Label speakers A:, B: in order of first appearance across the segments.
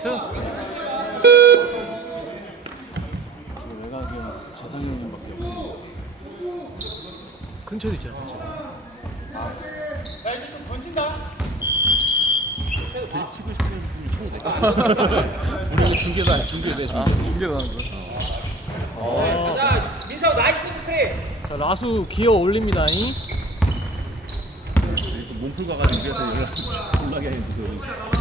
A: 지금 외곽에 재상이 형님밖에 없어요.
B: 근처에 있잖아. 근처에.
C: 나 이제 좀 던진다.
A: 드립 치고 싶은 애 있으면 쳐도 돼. 우리 중계도 안 중계돼. 중계도 하는 거야.
C: 자, 민서 나이스 스크린.
B: 자, 라수 기어 올립니다. 이.
A: 몸풀 가가지고 우리한테 연락이 했는데 우리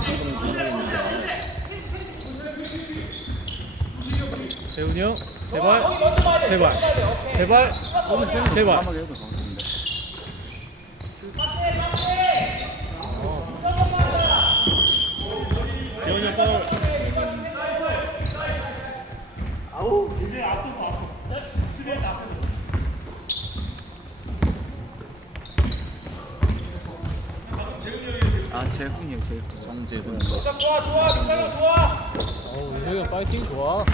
B: 재훈이 형, 제발, 제발, 제발, 제발.
A: 재훈이 형 파울. 재훈이 정재훈.
C: 좋아, 민서 좋아.
B: 윤석이 형 파이팅 좋아.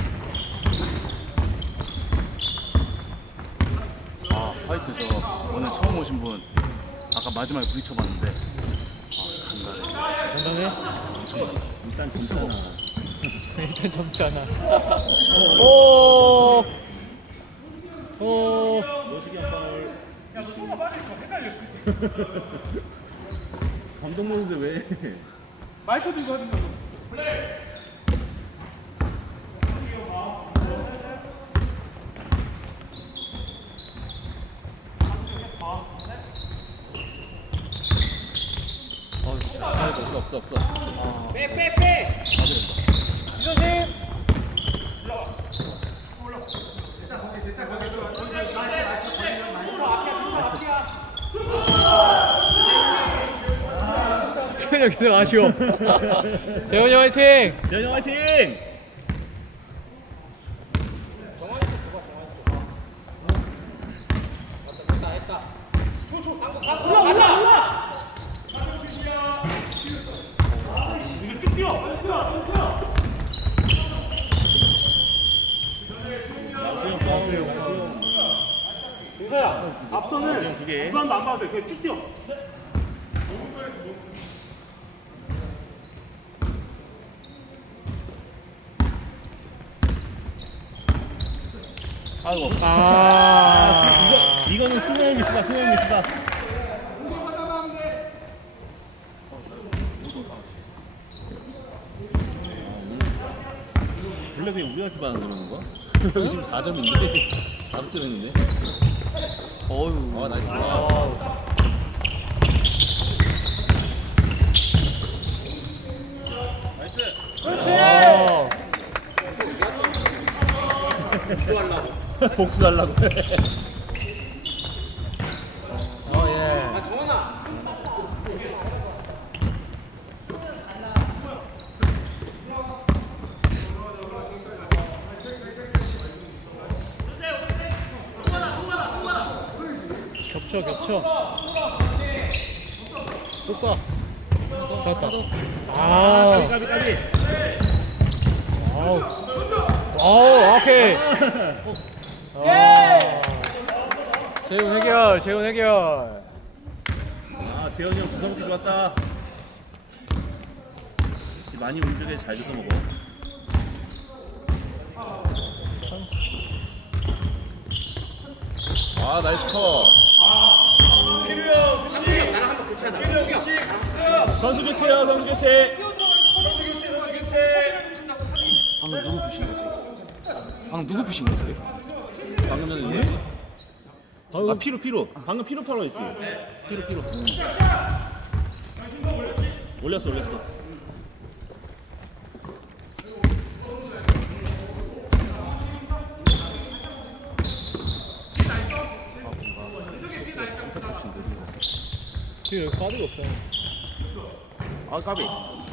A: 화이트 저 오늘 처음 오신 분 아까 마지막에 부딪혀봤는데
B: 건강해?
A: 일단 점수가 없어.
B: 일단 젊잖아. 오. 오.
A: 노식이 형 파울.
C: 야, 너 조금 빠져 있어. 헷갈려.
A: 감독 모드인데 왜?
C: 마이크 들고 하는 거.
A: 없어.
C: 빼. 이선생.
B: 재훈이 형 계속 아쉬워. 재훈이 형 화이팅!
A: 재훈이 형 화이팅!
C: 민서야, 앞선을
A: 두 개.
C: 누구한도 안 봐도 돼. 그냥 쭉 뛰어.
A: 아이고.
B: 아.
A: 이거는 스노우 미스다. 블랙이 우리한테만 그러는 거야? 여기 지금 4점인데 4점인데. 어휴. 나이스.
B: 아.
A: 복수하려고.
C: 아, 정원아.
B: 겹쳐. 또 쏴. 됐다. 아.
A: 까비.
B: 아우, 오케이. 재훈 해결.
A: 재현이 형 주성기 좋았다. 역시 많이 움직여 잘 줘서 먹어. 나이스 컷.
C: 필요형, 푸시. 나랑 한번 교체하자. 필요형, 푸시.
A: 선수 교체요, 선수 교체.
C: 선수 교체.
A: 방금 누구 부신 거지? 방금 전에 피로. 방금 피로 팔로 했지? 피로. 올렸어.
B: 지금 여기 카드가 없잖아.
A: 까비.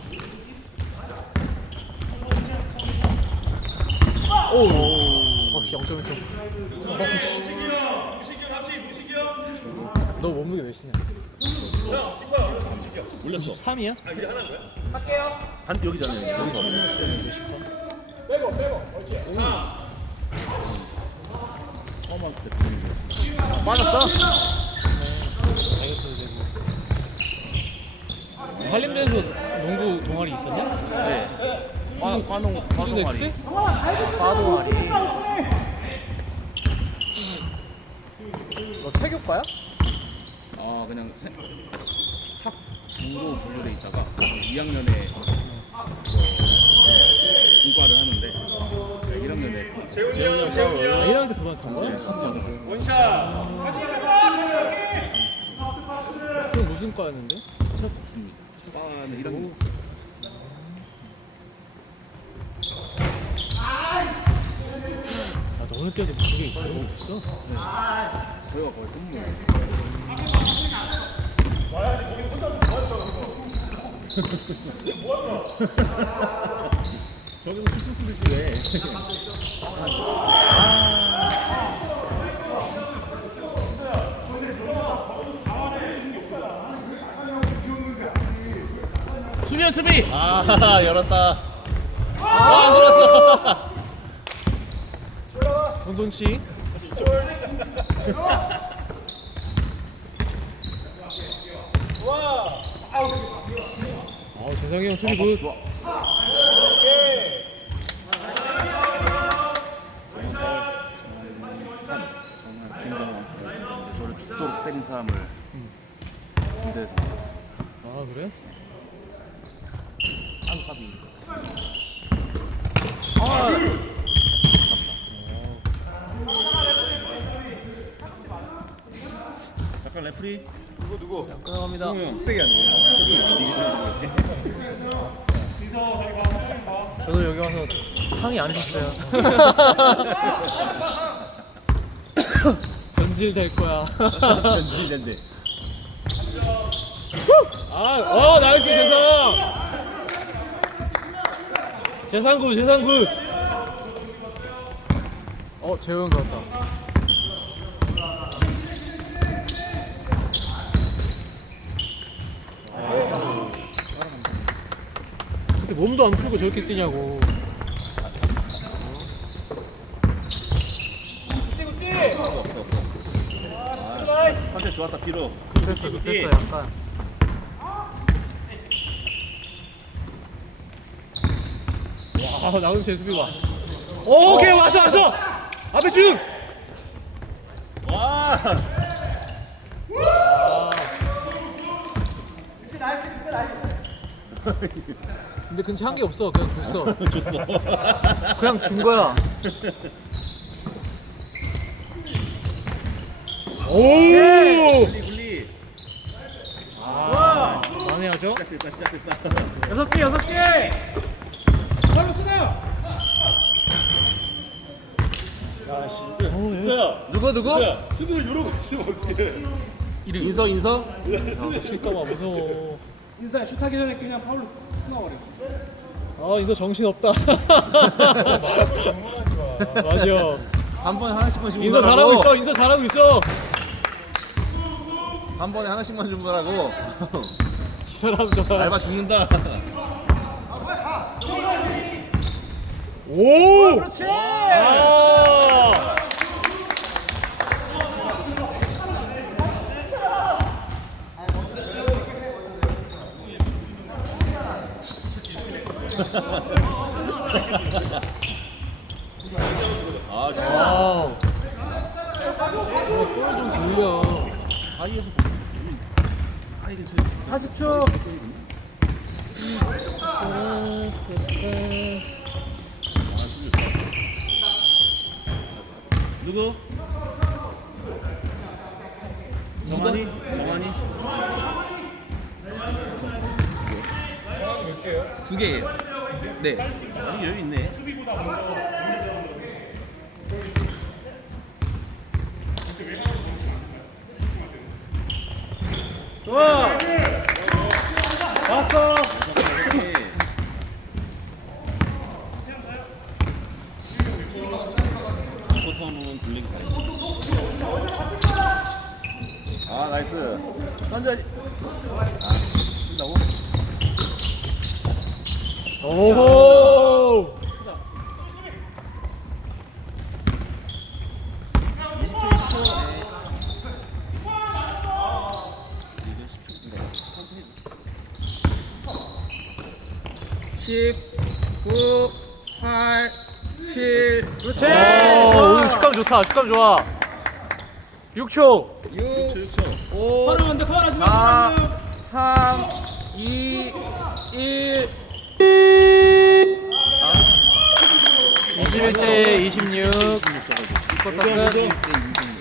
B: 오. 0.1점. 너 몸무게 몇이냐?
A: 올렸어.
B: 3이야?
A: 한 여기잖아요. 여기서.
C: 빼고. 그렇지.
A: 처음 스텝.
B: 빠졌어? 한림대에서 농구 동아리 있었냐?
A: 네. 과동아리.
B: 과동아리. 너 체육과야?
A: 그냥 탑 9로 분류돼 있다가 2학년에 분과를 하는데 1학년에
C: 재훈이 형.
B: 1학년 때 그만둔 거야?
C: 원샷.
B: 그럼 무슨 과였는데?
A: 체육 없습니다. 과는 1학년.
B: 아, 너네 때도 그게 있어? 있어?
A: 저희가 거의 끝물.
B: 저기는 수수수지 왜?
A: 수비야 수비. 열었다. 안 들어왔어.
B: 정돈치. 재상이 형 수비 굿.
A: 좋아. 정말 김정원. 저를 죽도록 때린 사람을 군대에서 만났어.
B: 아 그래?
A: 까비. 잠깐 레프리. 누구?
B: 끊어갑니다.
A: 흑백이 아니에요.
B: 저도 여기 와서 항의 안 했었어요. 변질될 거야.
A: 변질된대.
B: 나이스 재상. 재상 굿, 재상 굿. 재훈 같다. 근데 몸도 안 풀고 저렇게 뛰냐고.
A: 선택 좋았다 피로.
B: 됐어 약간. 와 나은 제 수비 봐. 오케이 왔어. 앞에 쭉.
A: 와.
B: 근데 근처 한 게 없어. 그냥 줬어.
A: 줬어.
B: 그냥 준 거야. 오!
A: 굴리.
B: 만회하죠?
A: 시작됐다.
B: 6개. 바로 끊어.
A: 누구?
C: 수비를 이러고 있으면 어떡해.
A: 인서.
B: 실까봐 무서워.
C: 인사야 슛하기 전에 그냥 파울로 끊어버려.
B: 인서 정신 없다. 맞아.
A: 한 번에 하나씩만 준
B: 인서 잘하고 있어. 인서 잘하고 있어.
A: 한 번에 하나씩만 준 거라고.
B: 이 사람 저 사람.
A: 알바 죽는다.
B: 오!
C: 그렇지.
B: 골좀 돌려.
A: 아이에서 아이를
B: 40초.
A: 누구? 정환이? 두 개예요. 네. 아니 여유 있네.
B: 좋아. 왔어.
A: 포토는 굴리기 잘해. 나이스. 던져야지. 쓴다고?
B: 오호.
A: 20초. 네. 10, 9,
B: 그렇지. 오늘 슛감 좋다. 슛감 좋아. 6초.
A: 6초.
C: 5
B: 파울 안 돼. 파울 하지
C: 4
B: 마.
C: 3 2 1
B: 21대 26.
A: 26
B: 쿼터 끝.
A: 대 26.